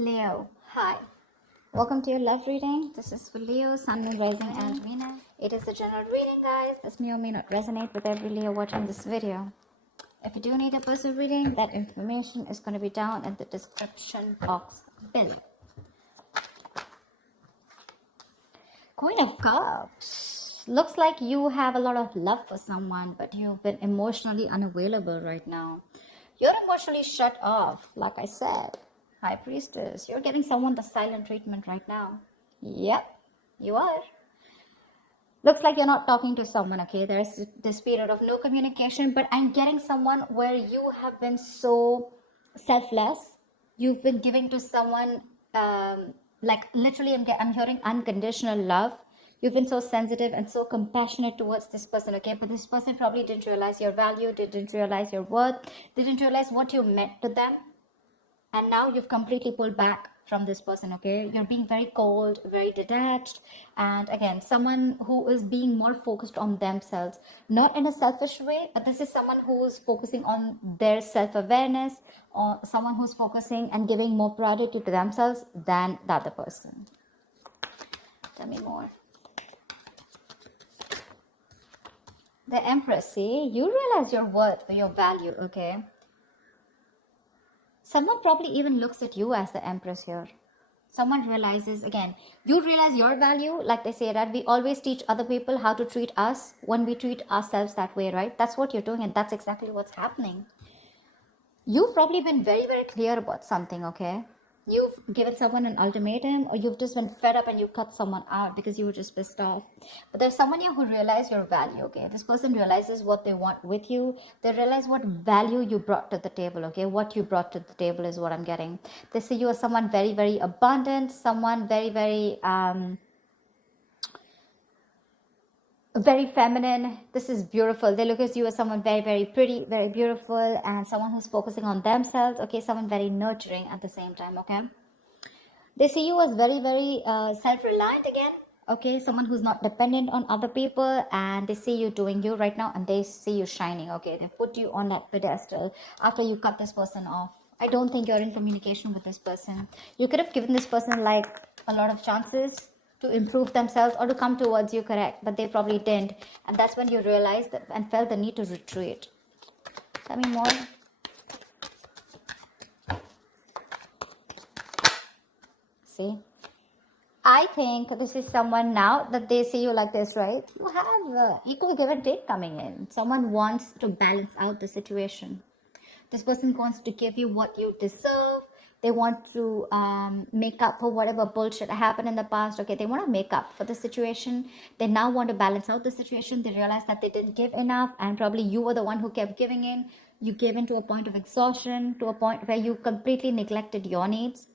Leo, hi. Welcome to your love reading. This is for Leo, Sun, Moon, Rising, and Venus. It is a general reading, guys. This may or may not resonate with every Leo watching this video. If you do need a personal reading, that information is going to be down in the description box below. Queen of Cups. Looks like you have a lot of love for someone, but you've been emotionally unavailable right now. You're emotionally shut off, like I said. High Priestess, you're giving someone the silent treatment right now. Yep, you are. Looks like you're not talking to someone, okay? There's this period of no communication, but I'm getting someone where you have been so selfless. You've been giving to someone, like literally, I'm hearing unconditional love. You've been so sensitive and so compassionate towards this person, okay? But this person probably didn't realize your value, didn't realize your worth, didn't realize what you meant to them. And now you've completely pulled back from this person, okay? You're being very cold, very detached, and again, someone who is being more focused on themselves, not in a selfish way, but this is someone who's focusing on their self-awareness, or someone who's focusing and giving more priority to themselves than the other person. Tell me more. The Empress, see, you realize your worth, your value, okay? Someone probably even looks at you as the Empress here. Someone realizes, again, you realize your value. Like they say that we always teach other people how to treat us when we treat ourselves that way, right? That's what you're doing, and that's exactly what's happening. You've probably been very, very clear about something, okay? You've given someone an ultimatum, or you've just been fed up and you cut someone out because you were just pissed off. But there's someone here who realizes your value, okay? This person realizes what they want with you. They realize what value you brought to the table, okay? What you brought to the table is what I'm getting. They see you as someone very, very abundant, someone very, very feminine. This is beautiful. They look at you as someone very, very pretty, very beautiful, and someone who's focusing on themselves, okay? Someone very nurturing at the same time, okay? They see you as very, very self-reliant again, okay? Someone who's not dependent on other people, and they see you doing you right now, and they see you shining, okay? They put you on that pedestal after you cut this person off. I don't think you're in communication with this person. You could have given this person like a lot of chances to improve themselves or to come towards you, correct? But they probably didn't. And that's when you realized that and felt the need to retreat. Tell me more. See? I think this is someone now that they see you like this, right? You have equal give and take coming in. Someone wants to balance out the situation. This person wants to give you what you deserve. They want to make up for whatever bullshit happened in the past. Okay, they want to make up for the situation. They now want to balance out the situation. They realize that they didn't give enough, and probably you were the one who kept giving in. You gave in to a point of exhaustion, to a point where you completely neglected your needs.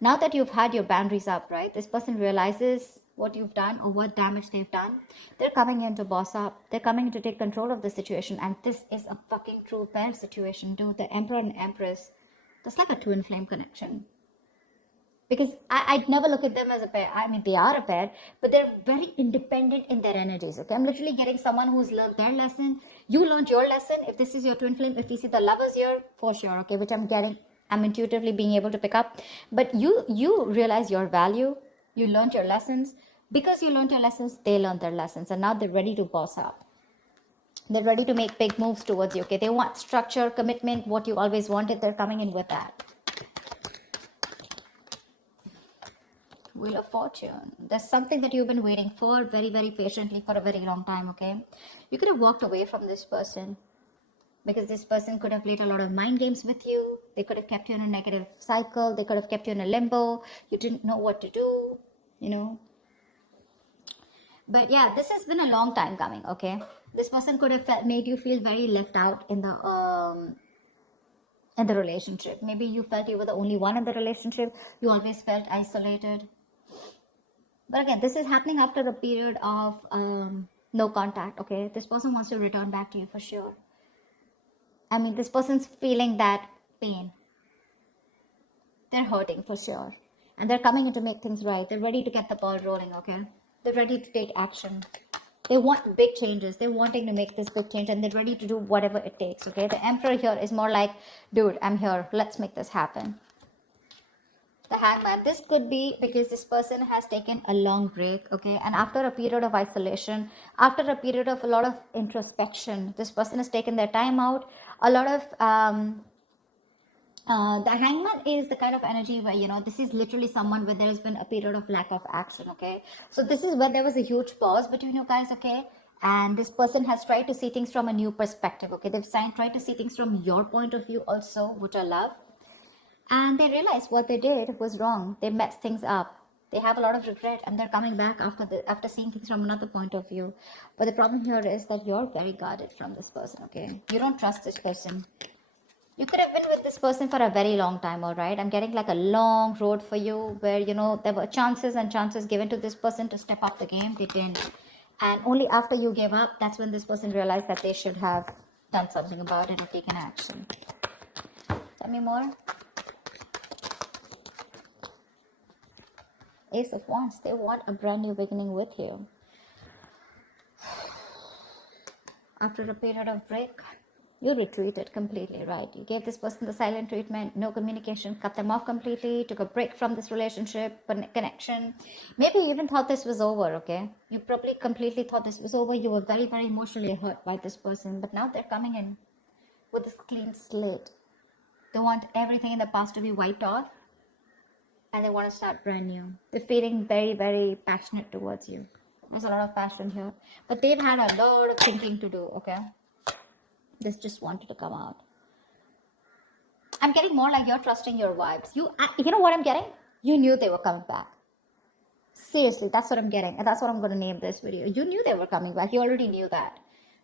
Now that you've had your boundaries up, right, this person realizes what you've done or what damage they've done. They're coming in to boss up. They're coming in to take control of the situation. And this is a fucking true pair situation, dude. The Emperor and Empress. That's like a twin flame connection. Because I'd never look at them as a pair. I mean, they are a pair, but they're very independent in their energies. Okay, I'm literally getting someone who's learned their lesson. You learned your lesson. If this is your twin flame, if we see the lovers here, for sure, okay, which I'm intuitively being able to pick up. But you realize your value. You learned your lessons. Because you learned your lessons, they learned their lessons, and now they're ready to boss up. They're ready to make big moves towards you, okay? They want structure, commitment, what you always wanted. They're coming in with that. Wheel of Fortune. There's something that you've been waiting for very, very patiently for a very long time, okay? You could have walked away from this person because this person could have played a lot of mind games with you. They could have kept you in a negative cycle. They could have kept you in a limbo. You didn't know what to do, you know? But yeah, this has been a long time coming, okay? This person could have made you feel very left out in the relationship. Maybe you felt you were the only one in the relationship. You always felt isolated. But again, this is happening after a period of no contact, okay? This person wants to return back to you for sure. I mean, this person's feeling that pain. They're hurting for sure. And they're coming in to make things right. They're ready to get the ball rolling, okay? They're ready to take action. They want big changes. They're wanting to make this big change, and they're ready to do whatever it takes, okay? The Emperor here is more like, dude, I'm here. Let's make this happen. The Hangman. This could be because this person has taken a long break, okay? And after a period of isolation, after a period of a lot of introspection, this person has taken their time out. A lot of the hangman is the kind of energy where, this is literally someone where there has been a period of lack of action, okay? So this is where there was a huge pause between you guys, okay? And this person has tried to see things from a new perspective, okay? They've tried to see things from your point of view also, which I love. And they realized what they did was wrong. They messed things up. They have a lot of regret, and they're coming back after seeing things from another point of view. But the problem here is that you're very guarded from this person, okay? You don't trust this person. You could have been with this person for a very long time, all right? I'm getting like a long road for you where, there were chances and chances given to this person to step up the game. They didn't. And only after you gave up, that's when this person realized that they should have done something about it or taken action. Tell me more. Ace of Wands. They want a brand new beginning with you. After a period of break, you retreated completely, right? You gave this person the silent treatment, no communication, cut them off completely, took a break from this relationship, connection. Maybe you even thought this was over, okay? You probably completely thought this was over. You were very, very emotionally hurt by this person, but now they're coming in with this clean slate. They want everything in the past to be wiped off, and they want to start brand new. They're feeling very, very passionate towards you. There's a lot of passion here, but they've had a lot of thinking to do, okay? This just wanted to come out. I'm getting more like you're trusting your vibes. You know what I'm getting? You knew they were coming back. Seriously, that's what I'm getting. And that's what I'm going to name this video. You knew they were coming back. You already knew that.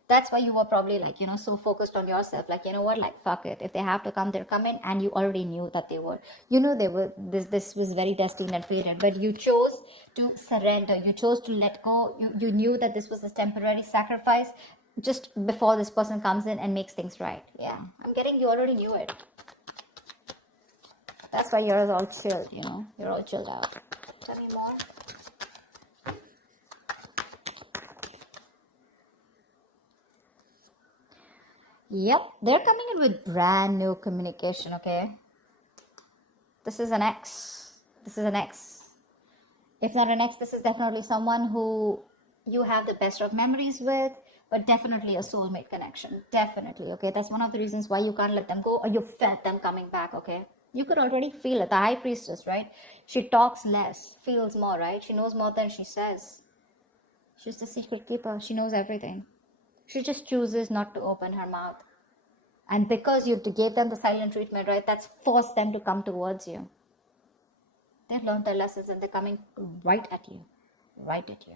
That's why you were probably like, so focused on yourself. Like, you know what? Like, fuck it. If they have to come, they're coming. And you already knew that they would. You knew they were. This was very destined and fated. But you chose to surrender. You chose to let go. You knew that this was a temporary sacrifice just before this person comes in and makes things right. Yeah, I'm getting you already knew it. That's why you're all chilled, You're all chilled out. Tell me more. Yep, they're coming in with brand new communication, okay? This is an ex. This is an ex. If not an ex, this is definitely someone who you have the best of memories with, but definitely a soulmate connection. Definitely, okay? That's one of the reasons why you can't let them go, or you felt them coming back, okay? You could already feel it. The high priestess, right? She talks less, feels more, right? She knows more than she says. She's the secret keeper. She knows everything. She just chooses not to open her mouth. And because you gave them the silent treatment, right? That's forced them to come towards you. They've learned their lessons and they're coming right at you. Right at you.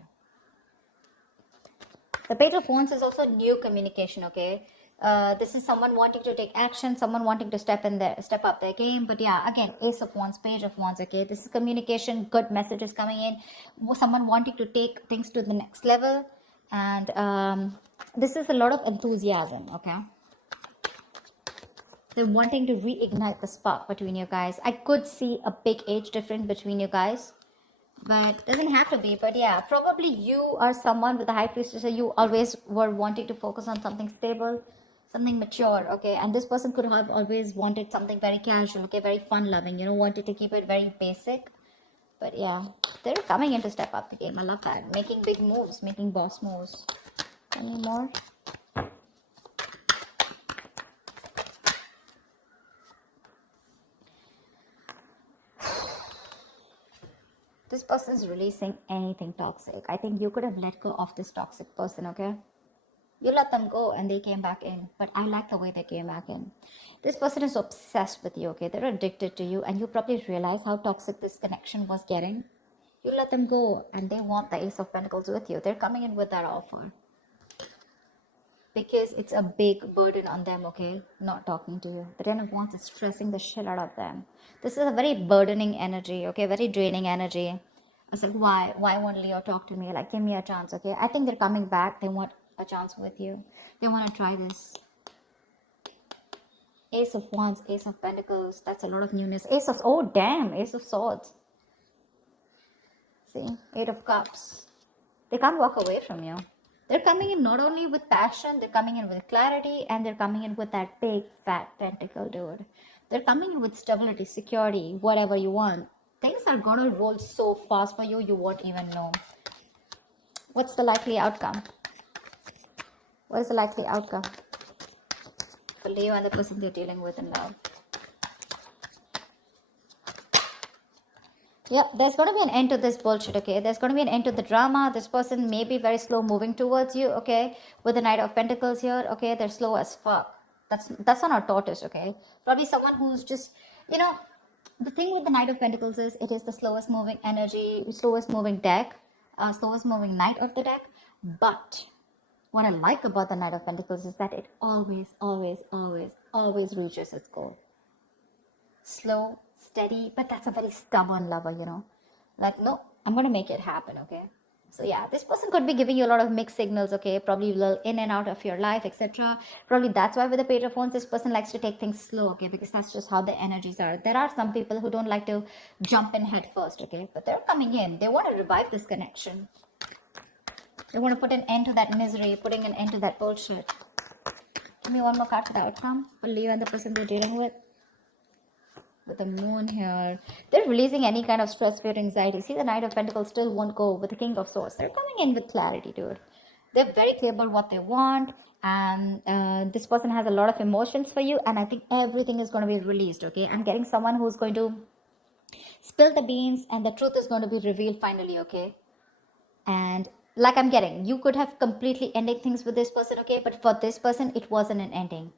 The Page of Wands is also new communication, okay? This is someone wanting to take action, someone wanting to step up their game. But yeah, again, Ace of Wands, Page of Wands, okay? This is communication, good messages coming in. Someone wanting to take things to the next level. And this is a lot of enthusiasm, okay? They're wanting to reignite the spark between you guys. I could see a big age difference between you guys. But doesn't have to be. But yeah, probably you are someone with the high priestess. So you always were wanting to focus on something stable, something mature, okay? And this person could have always wanted something very casual, okay? Very fun-loving, wanted to keep it very basic. But yeah, they're coming in to step up the game. I love that. Making big moves, making boss moves. Any more? This person is releasing anything toxic. I think you could have let go of this toxic person, okay? You let them go and they came back in. But I like the way they came back in. This person is obsessed with you, okay? They're addicted to you. And you probably realize how toxic this connection was getting. You let them go and they want the Ace of Pentacles with you. They're coming in with that offer. Because it's a big burden on them, okay? Not talking to you. The Ten of Wands is stressing the shit out of them. This is a very burdening energy, okay? Very draining energy. It's like, why won't Leo talk to me? Like, give me a chance, okay? I think they're coming back. They want a chance with you. They want to try this. Ace of Wands, Ace of Pentacles. That's a lot of newness. Ace of, oh damn, Ace of Swords. See, Eight of Cups. They can't walk away from you. They're coming in not only with passion, they're coming in with clarity, and they're coming in with that big, fat pentacle, dude. They're coming in with stability, security, whatever you want. are going to roll so fast for you, you won't even know. What's the likely outcome? What is the likely outcome for Leo and the person they're dealing with in love? Yeah, there's going to be an end to this bullshit, okay? There's going to be an end to the drama. This person may be very slow moving towards you, okay? With the Knight of Pentacles here, okay? They're slow as fuck. That's not a tortoise, okay? Probably someone who's just, you know, the thing with the Knight of Pentacles is it is the slowest moving energy, slowest moving deck, slowest moving knight of the deck. But what I like about the Knight of Pentacles is that it always, always, always, always reaches its goal. Slow, steady, but that's a very stubborn lover, you know. Like, no, I'm going to make it happen, okay? So yeah, this person could be giving you a lot of mixed signals, okay? Probably a little in and out of your life, etc. Probably that's why with the Page of Wands, this person likes to take things slow, okay? Because that's just how the energies are. There are some people who don't like to jump in head first, okay? But they're coming in. They want to revive this connection. They want to put an end to that misery, putting an end to that bullshit. Give me one more card for the outcome for Leo and the person they're dealing with. With the moon here, they're releasing any kind of stress, fear, anxiety. See, the Knight of Pentacles still won't go with the King of Swords. They're coming in with clarity, dude. They're very clear about what they want, and this person has a lot of emotions for you, and I think everything is going to be released, okay? I'm getting someone who's going to spill the beans, and the truth is going to be revealed finally, okay? And like I'm getting, you could have completely ended things with this person, okay? But for this person, it wasn't an ending.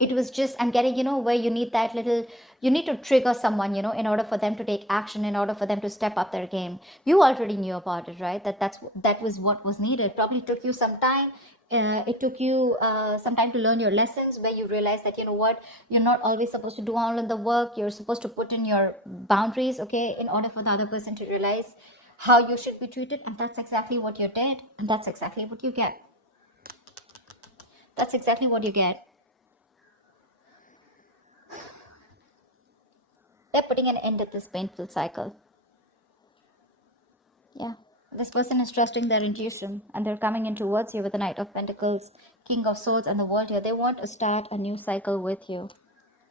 It was just, I'm getting, you know, where you need that little, you need to trigger someone, you know, in order for them to take action, in order for them to step up their game. You already knew about it, right? That was what was needed. Probably took you some time. It took you some time to learn your lessons, where you realize that, you know what, you're not always supposed to do all of the work. You're supposed to put in your boundaries, okay, in order for the other person to realize how you should be treated. And that's exactly what you did. And that's exactly what you get. That's exactly what you get. They're putting an end to this painful cycle. Yeah. This person is trusting their intuition, and they're coming in towards you with the Knight of Pentacles, King of Swords, and the World here. They want to start a new cycle with you.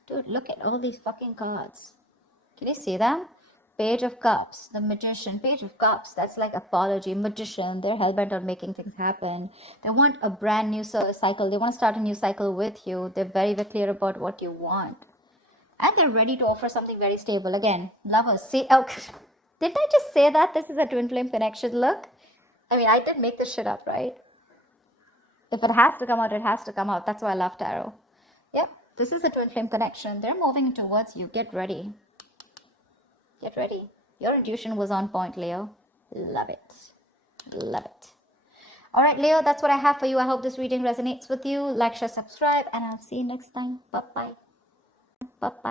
Dude, look at all these fucking cards. Can you see them? Page of Cups, the Magician, Page of Cups. That's like apology, Magician. They're hellbent on making things happen. They want a brand new cycle. They want to start a new cycle with you. They're very, very clear about what you want. And they're ready to offer something very stable. Again, lovers. See, oh, did I just say that this is a twin flame connection? Look, I mean, I did make this shit up, right? If it has to come out, it has to come out. That's why I love tarot. Yep, this is a twin flame connection. They're moving towards you. Get ready. Get ready. Your intuition was on point, Leo. Love it. Love it. All right, Leo, that's what I have for you. I hope this reading resonates with you. Like, share, subscribe, and I'll see you next time. Bye-bye. Bye-bye.